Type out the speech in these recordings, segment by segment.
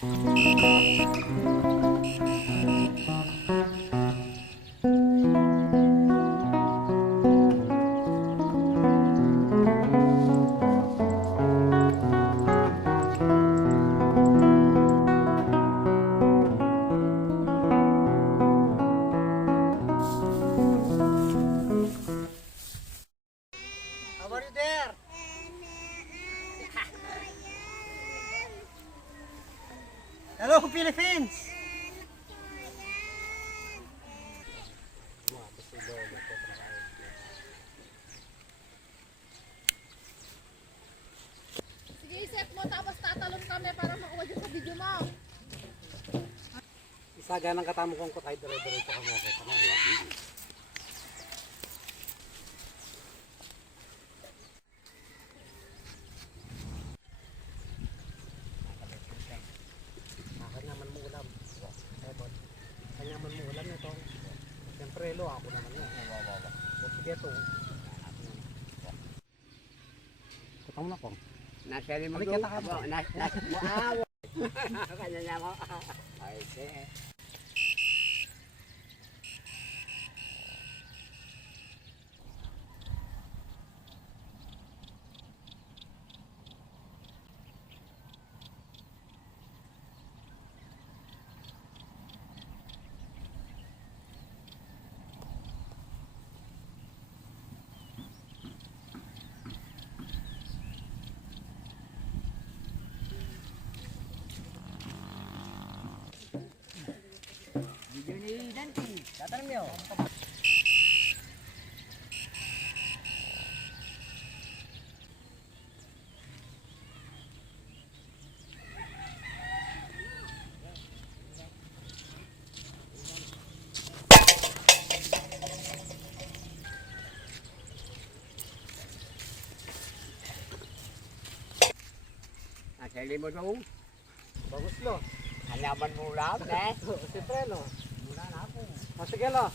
How are you there? Hello, Philippines! Sige, isip mo tapos tatalon kami para makuha dyan sa video mo. Isaga ng katamo kong kutay, dire-diretso ka mo ako. Kanyaman mo ulam. Kanyaman mo ulam nito. Siyempre, lo, ako naman yun. O sige ito. Kutang mo na po. Nasa rin mo Balik doon. kita ka mo. Nasa mo awa. Kanya niya mo. Ay, sige. Video ni Dante. Tatanong niyo. Nasa rin mo doon. Bagus lo. Kanyaman mo ulam, eh. Siyempre lo. Mula na ako. O sige lo.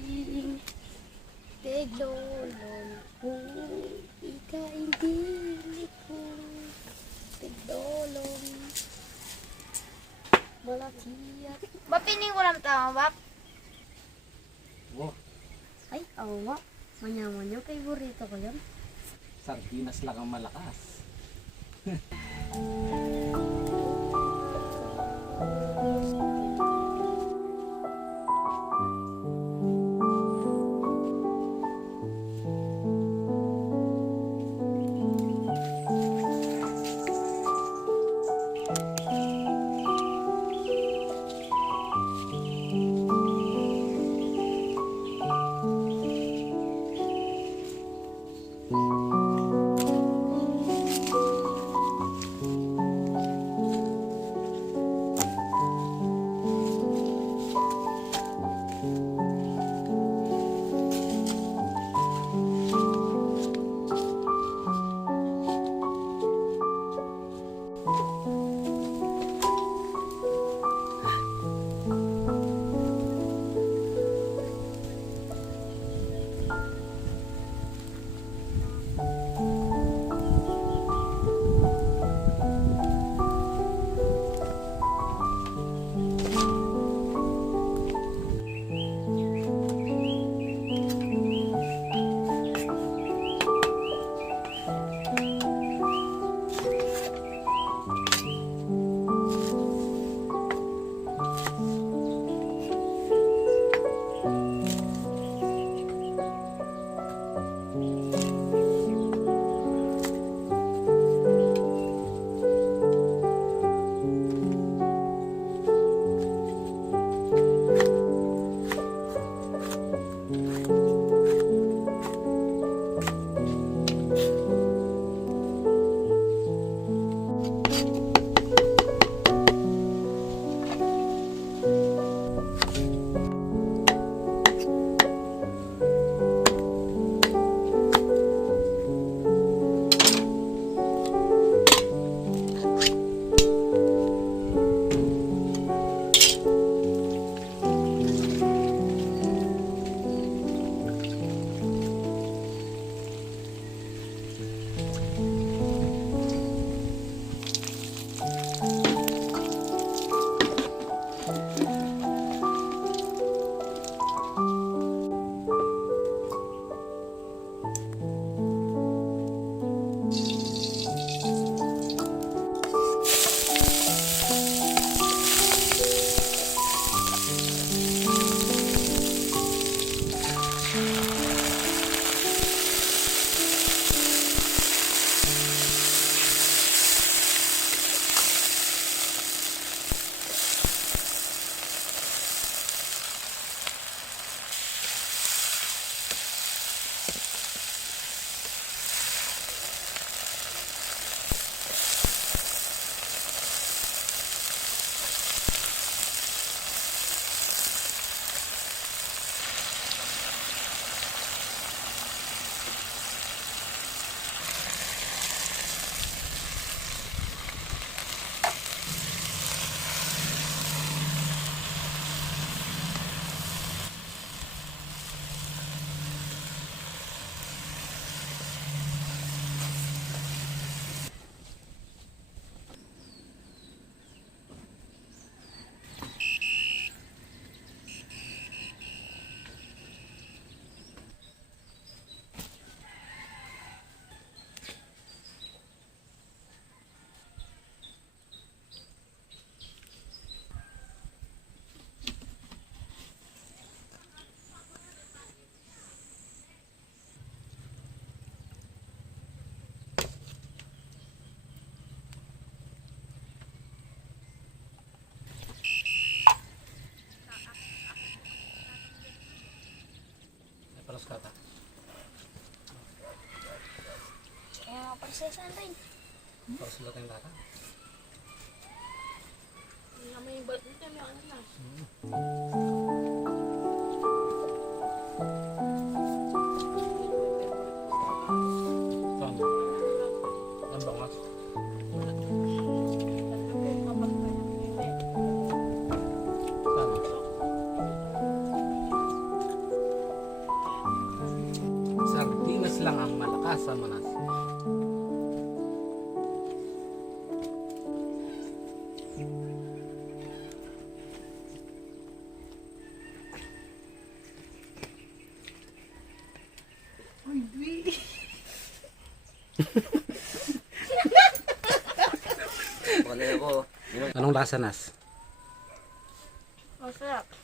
Ikainting teglolon ko, ikainting ko teglolon. Malakiyat. Bapining ko lang tama, Bap. Wow, Ay, awa. Manya-manya, favorito ko yun. sardinas lang ang malakas. Palos kata. Kaya mga prosesan rin. Palos ulit yung kata. May ba't nito, may ano na. Saan? Ang bangas. Saan? lasa mo, Nas? Wala ako. Anong lasa, Nas? Masarap.